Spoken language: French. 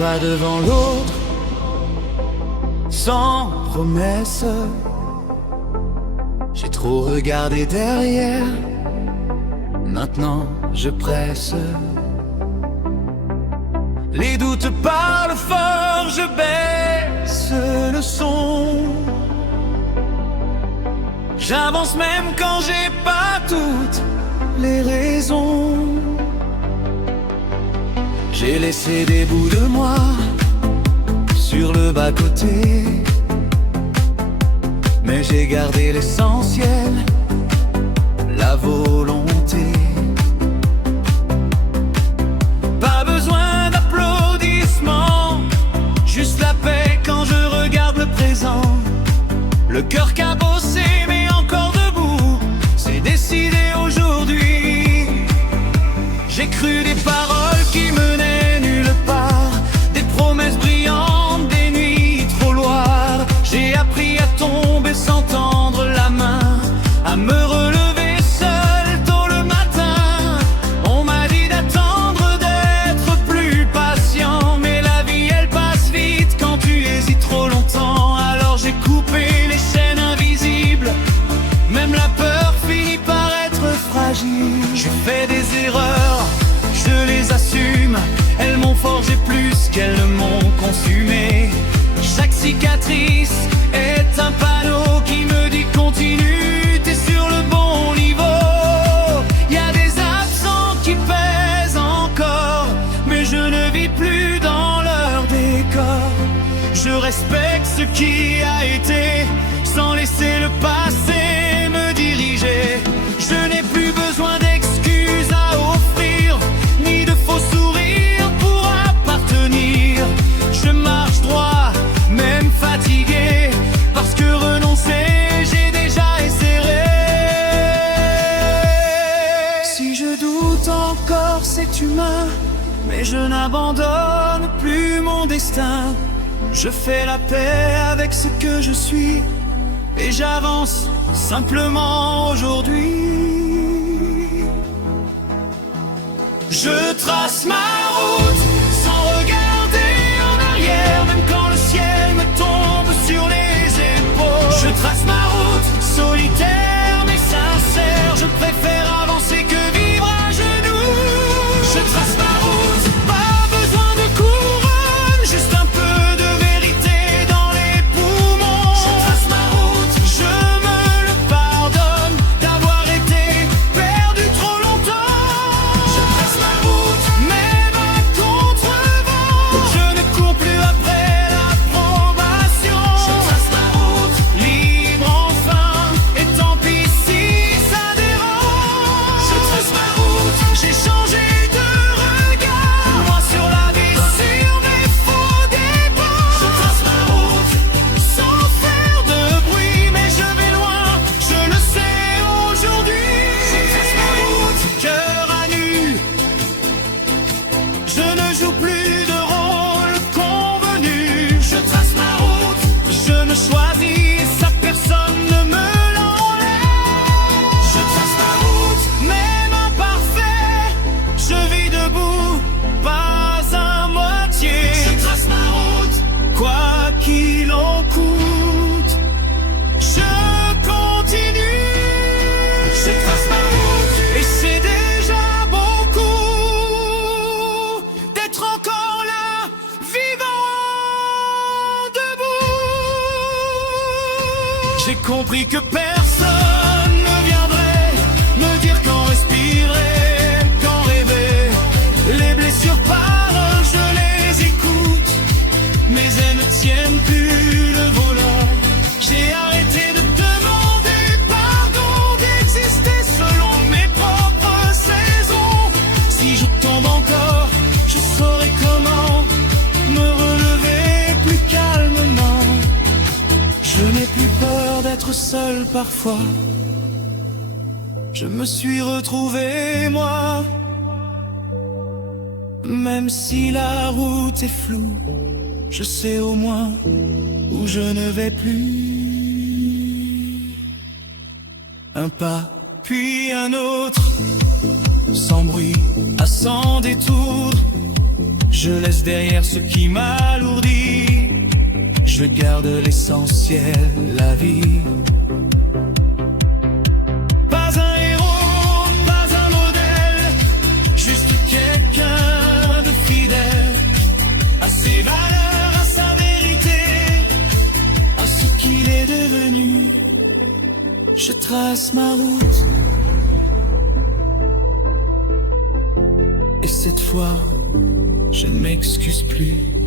pas devant l'autre, sans promesse. J'ai trop regardé derrière, maintenant je presse. Les doutes parlent fort, je baisse le son. J'avance même quand j'ai pas toutes les raisons. J'ai laissé des bouts de moi sur le bas-côté, mais j'ai gardé l'essentiel, la volonté. Pas besoin d'applaudissements, juste la paix quand je regarde le présent. Le cœur cabossé mais encore debout, c'est décidé aujourd'hui. J'ai cru des paroles qui menaient nulle part, des promesses brillantes, des nuits trop loires. J'ai appris à tomber sans tendre la main, à me relever seul tôt le matin. On m'a dit d'attendre, d'être plus patient, mais la vie elle passe vite quand tu hésites trop longtemps. Alors j'ai coupé les chaînes invisibles, même la peur finit par être fragile. J'ai fait des erreurs, je les assume, elles m'ont forgé plus qu'elles ne m'ont consumé. Chaque cicatrice est un panneau qui me dit continue, t'es sur le bon niveau. Y a des absents qui pèsent encore, mais je ne vis plus dans leur décor. Je respecte ce qui a été, sans laisser le passé me diriger. Je n'ai plus besoin d'excuses à offrir, ni de faux sourires pour appartenir. Je marche droit, même fatigué, parce que renoncer, j'ai déjà essayé. Si je doute encore, c'est humain, mais je n'abandonne plus mon destin. Je fais la paix avec ce que je suis, et j'avance simplement aujourd'hui. Je trace ma route sans regarder en arrière, même quand le ciel me tombe sur les épaules. Je trace ma route solitaire mais sincère, je préfère avancer que vivre à genoux. Je trace ma route, pas besoin de couronne, juste un peu de vérité dans les poumons. Je trace ma route, je me le pardonne d'avoir été perdu trop longtemps. Je trace ma route, même à contre-vent, je ne cours plus après l'approbation. Je trace ma route, libre enfin, et tant pis si ça dérange. Je trace ma route, j'ai changé de regard, moi sur la vie, sur mes faux départs. Je trace ma route, sans faire de bruit, mais je vais loin, je le sais aujourd'hui. Je trace ma route, cœur à nu, je ne joue plus de rôle convenu. Je trace ma route, je me choisis, ça personne ne me l'enlève. Je trace ma route, même imparfait, je vis debout, pas à moitié. Je trace ma route, quoi qu'il en coûte, je continue. Je trace ma route, et c'est déjà beaucoup d'être encore là, vivant debout. J'ai compris que personne ne viendrait me dire quand respirer, quand rêver. Les blessures parlent, je les écoute, mais elles ne tiennent plus le volant. J'ai arrêté de demander pardon, d'exister selon mes propres saisons. Si je tombe encore, je saurai comment me relever plus calmement. Je n'ai plus peur d'être seul parfois. Je me suis retrouvé moi, même si la route est floue, je sais au moins où je ne vais plus. Un pas, puis un autre, sans bruit, à sans détour. Je laisse derrière ce qui m'alourdit. Je garde l'essentiel, la vie. Pas un héros, pas un modèle, juste quelqu'un de fidèle à ses valeurs, à sa vérité, à ce qu'il est devenu. Je trace ma route. Et cette fois, je ne m'excuse plus.